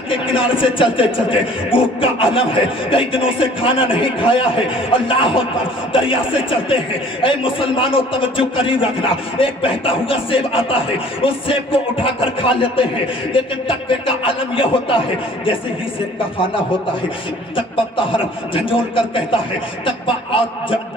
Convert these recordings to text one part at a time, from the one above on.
के किनारे से चलते चलते भूख का आलम है, कई दिनों से खाना नहीं खाया है। अल्लाह अकबर, दरिया से चलते हैं। ऐ मुसलमानों तवज्जो करीब रखना, एक बहता हुआ सेब आता है, उस सेब को उठाकर खा लेते हैं। लेकिन तकवे का आलम यह होता है, जैसे ही सेब का खाना होता है तकवा तहर झंझोल कर कहता है, तकवा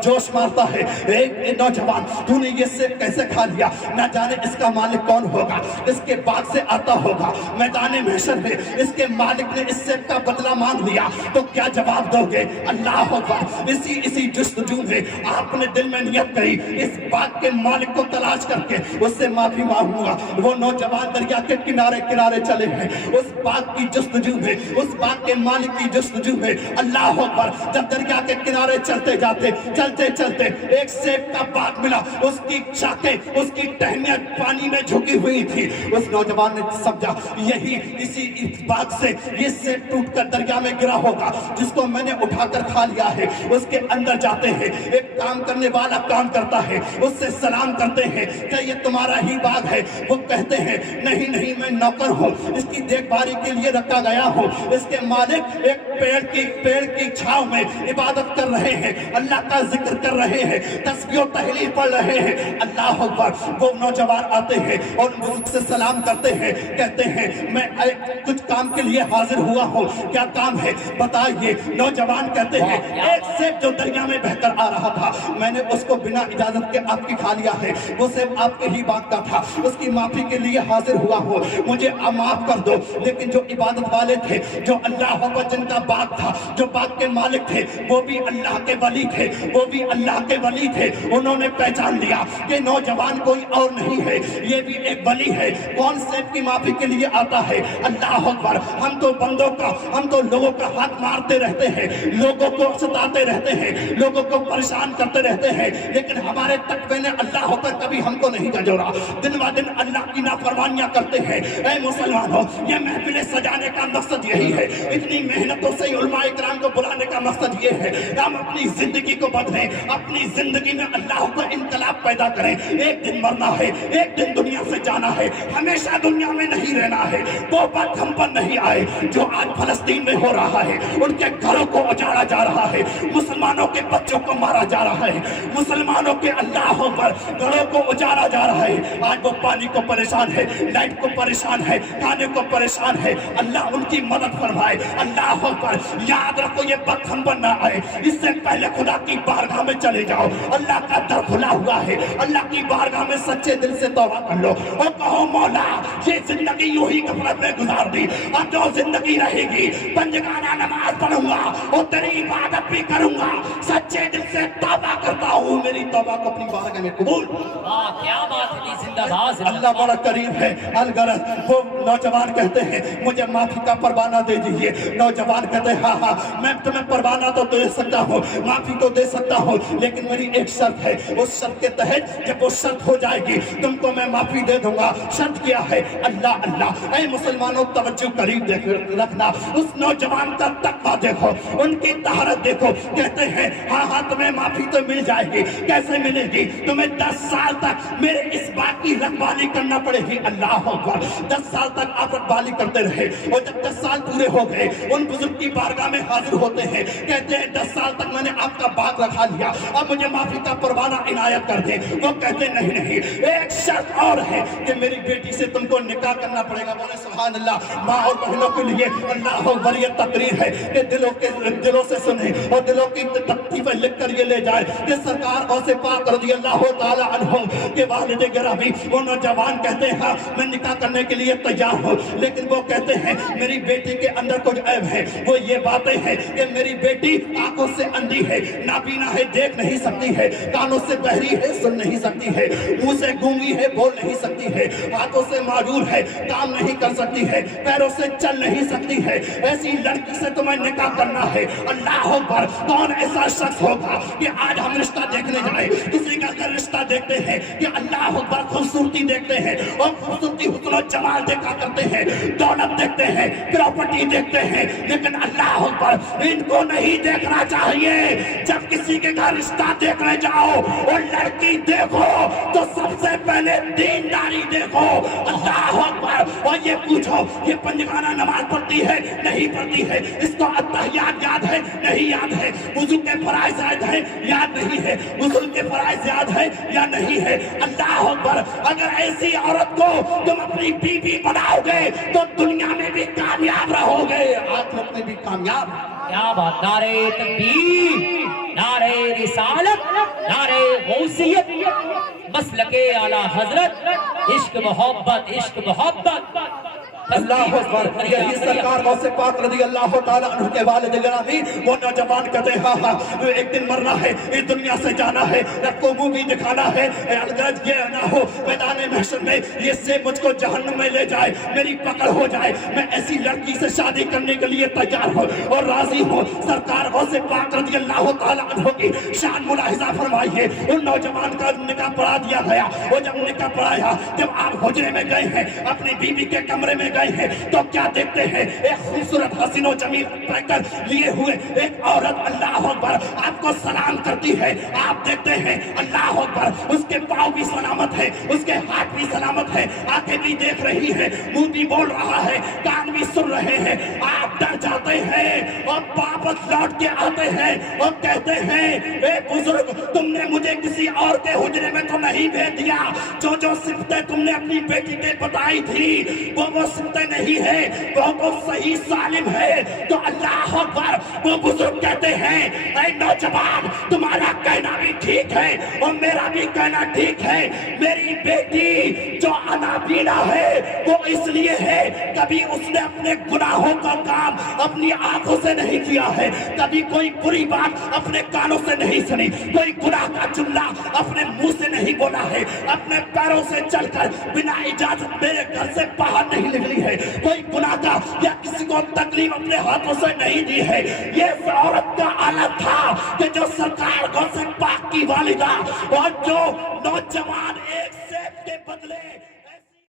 जोश मारता है, एक नौजवान तूने ये सेब कैसे खा लिया? ना जाने इसका मालिक कौन होगा, इसके बाग से आता होगा, मैदान महशर में इसके मालिक ने इस सेब का बदला मांग लिया, तो क्या जवाब दोगे? अल्लाह अकबर, इसी जुस्तजू में आपने दिल में नियत करी, इस बाग के मालिक को तलाश करके उससे माफी मांगूंगा। वो नौजवान दरिया के किनारे किनारे चले हैं, उस बाग की जुस्तजू में, उस बाग के मालिक की जुस्तजू में। अल्लाह अकबर, जब दरिया के किनारे चलते जाते चलते चलते एक सेब का बाग मिला, उसकी शाखें, उसकी टहनियां पानी में झुकी हुई थी। उस नौजवान ने समझा यही इसी बाग से ये सेब टूट कर दरिया में गिरा होगा, जिसको मैंने उठाकर खा लिया है। उसके अंदर जाते हैं, एक काम करने वाला काम करता है, उससे सलाम करते हैं, क्या ये तुम्हारा ही बाग है? वो कहते हैं नहीं नहीं, मैं नौकर हूँ, इसकी देखभाली के लिए रखा गया हूँ। इसके मालिक एक पेड़ की छांव में इबादत कर रहे हैं, अल्लाह का जिक्र कर रहे हैं, तस्बीह और तहलील पढ़ रहे हैं। अल्लाह अकबर, वो नौजवान आते हैं और मुझसे सलाम करते हैं, कहते हैं मैं कुछ काम के लिए हाजिर हुआ हूँ। क्या काम है बताइए? नौजवान कहते हैं एक सेब जो दरिया में बहकर आ रहा था, मैंने उसको बिना इजाजत के आपकी खा लिया है, वो सेब आपके ही बाग का था, उसकी माफी के लिए हाजिर हुआ हूँ, मुझे माफ कर दो। लेकिन जो इबादत वाले थे, जो अल्लाह अकबर जिनका बाग था, जो बाग के मालिक थे, वो भी अल्लाह के वली थे, वो भी अल्लाह के वली थे। उन्होंने पहचान लिया कि नौजवान कोई और नहीं है, ये भी एक वली है। कौन सेब की माफी के लिए आता है? अल्लाह अकबर, हम तो बंदों का, हम तो लोगों का हाथ मारते रहते हैं, लोगों को सताते रहते हैं, लोगों को परेशान करते रहते हैं, लेकिन हमारे तकवे ने अल्लाह होकर कभी हमको नहीं झंझोरा। दिन ब दिन अल्लाह की नाफरमानियां करते हैं। ऐ मुसलमानों, ये महफिलें सजाने का मकसद यही है, इतनी मेहनतों से उलमा इकराम को बुलाने का मकसद ये है, हम अपनी जिंदगी को बदलें, अपनी जिंदगी में अल्लाह को इनकलाब पैदा करें। एक दिन मरना है, एक दिन दुनिया से जाना है, हमेशा दुनिया में नहीं रहना है। वो बात हम पर नहीं आए जो आज फलस्तीन में हो रहा है, उनके घरों को उजाड़ा जा रहा है, मुसलमानों के बच्चों को मारा जा रहा है, मुसलमानों के अल्लाहों पर घरों को उजाड़ा जा रहा है। आज वो पानी को परेशान है, लाइट को परेशान है, खाने को परेशान है। अल्लाह उनकी मदद फरमाए। अल्लाह पर याद रखो, ये वक्त हम पर ना आए, इससे पहले खुदा की बारगाह में चले जाओ। अल्लाह का दर खुला हुआ है, अल्लाह की बारगाह में सच्चे दिल से तौबा कर लो और कहो मौला ये जिंदगी यूं ही गफलत में गुजार दी, अब जो जिंदगी रहेगी पंजगाना नमाज पढ़ूंगा और तेरी इबादत भी करूंगा, सच्चे दिल से तौबा करता हूँ, मेरी तौबा को अपनी बारगाह में कबूल। क्या बात है, जिंदाबाद। अल्लाह बड़ा करीब है। अलगरज वो नौजवान कहते हैं मुझे माफी का परवाना दे दीजिए। नौजवान कहते हैं हाँ हाँ, मैं तुम्हें परवाना तो दे सकता हूँ, माफी तो दे सकता हूँ, लेकिन मेरी एक शर्त है, उस शर्त के तहत जब वो शर्त हो जाएगी तुमको मैं माफी दे दूंगा। शर्त क्या है? अल्लाह अल्लाह। ऐ मुसलमानों तवज्जो करीब रखना, उस नौजवान का तकवा देखो, उनकी तहरत देखो। कहते हैं हाँ हाँ तुम्हें माफी तो मिल जाएगी। कैसे मिलेगी? तुम्हें 10 साल तक मेरे इस बात की रखवाली करना पड़ेगी। अल्लाह अकबर, 10 साल तक आप रखवाली करते रहे और जब 10 साल पूरे हो गए उन बुजुर्ग की बारगाह में हाजिर होते हैं, कहते हैं 10 साल तक मैंने आपका बाग रखा लिया, अब मुझे माफी का परवाना इनायत कर दे। वो कहते नहीं नहीं, एक शर्त और है कि मेरी बेटी से तुमको निकाह करना पड़ेगा। बोले सुभान अल्लाह। माँ और बहनों के लिए अल्लाह अकबर ये तकरीर है कि दिलों से सुने और दिलों की तकलीफें लिख कर ये ले जाए कि सरकार गौसे पाक रज़ियल्लाहु ताला अन्हु के वालिद गिरामी, वो नौजवान कहते हैं हाँ मैं निकाह करने के लिए तैयार हूँ, लेकिन वो कहते हैं मेरी बेटी के अंदर कुछ ऐब है। वो ये बातें हैं कि मेरी बेटी आंखों से अंधी है, नाबीना है, देख नहीं सकती है, कानों से बहरी है, सुन नहीं सकती है, मुंह से गूंगी है, बोल नहीं सकती है, हाथों से माजूर है, काम नहीं कर सकती है, पैरों से चल नहीं सकती है। ऐसी लड़की से तुम्हें निकाह करना है। अल्लाह अकबर, कौन ऐसा शख्स होगा कि आज हम रिश्ता देखने जाए, किसी का अगर रिश्ता देखते हैं कि अल्लाह अकबर खूबसूरती देखते हैं और खूबसूरती हुस्न और जमाल देखा करते हैं, दौलत देखते हैं, प्रॉपर्टी देखते हैं, लेकिन अल्लाह अकबर इनको नहीं देखना चाहिए। जब किसी के घर रिश्ता देखने जाओ और लड़की देखो तो सबसे पहले दीनदारी देखो। अल्लाह अकबर। और ये पूछो ये पंजगाना नमाज पढ़ती है, नहीं पढ़ती है, इसको अत्तहियात याद है, नहीं याद है, वुजू के फराइज याद है, याद नहीं है, गुस्ल के फराइज याद है या नहीं है। अल्लाह अकबर। अगर ऐसी औरत को तुम अपनी बीवी बनाओगे तो दुनिया में भी कामयाब रहोगे, आखिरत में भी कामयाब। क्या बात, नारे तकबीर, नारे रिसालत, नारे गौसियत, मसलके आला हजरत, इश्क मोहब्बत, इश्क मोहब्बत। अल्लाह अकबर। यही सरकार गौसे पाक रज़ी अल्लाह ताला अन्हु के वालिद गिरामी वो नौजवान कहते हैं, हाँ हाँ एक दिन मरना है, इस दुनिया से जाना है, रब को भी दिखाना है, अलगज ये ना हो मैदान महशर में ये से मुझको जहन्नम में ले जाए, मेरी पकड़ हो जाए, मैं ऐसी लड़की से शादी करने के लिए तैयार हूँ और राजी हूँ। सरकार गौसे पाक रज़ी अल्लाह ताला अन्हु की शान मुलाहिजा फरमाइए। उन नौजवान का निकाह पढ़ा दिया गया। वो जब निकाह पढ़ाया, जब आप हुजरे में गए हैं, अपनी बीवी के कमरे में गए हैं, तो क्या देखते हैं? एक खूबसूरत हसीनो जमील पैकर लिए हुए एक औरत अल्लाह अकबर आपको सलाम करती है। आप देखते हैं अल्लाह अकबर उसके पाँव भी सलामत है, उसके हाथ भी सलामत है, आंखें भी देख रही है, मुंह भी बोल रहा है, कान भी सुन रहे हैं। आप डर जाते हैं और वापस लौट के आते हैं और कहते हैं, ए बुजुर्ग, तुमने मुझे किसी और के हुजरे में तो नहीं भेज दिया। जो जो सिफतें तुमने अपनी बेटी के बताई थी वो सिफतें नहीं है, वो सही सालिम है। तो अल्लाह अकबर। वो बुजुर्ग कहते हैं, ऐ नौजवान, तुम्हारा कहना भी ठीक है और मेरा भी कहना ठीक है। मेरी बेटी जो अनाबीना है वो इसलिए है, कभी उसने अपने गुनाहों का काम अपनी आंखों से नहीं किया है, कभी कोई बुरी बात अपने कानों से नहीं सुनी, कोई गुनाह का जुमला अपने मुंह से नहीं बोला है, अपने पैरों से चलकर बिना इजाजत मेरे घर से बाहर नहीं निकली है, कोई गुनाह का या किसी को तकलीफ अपने हाथों से नहीं दी है। ये औरत का आलम था कि जो सरकार गौसे पाक की वालिदा और जो नौजवान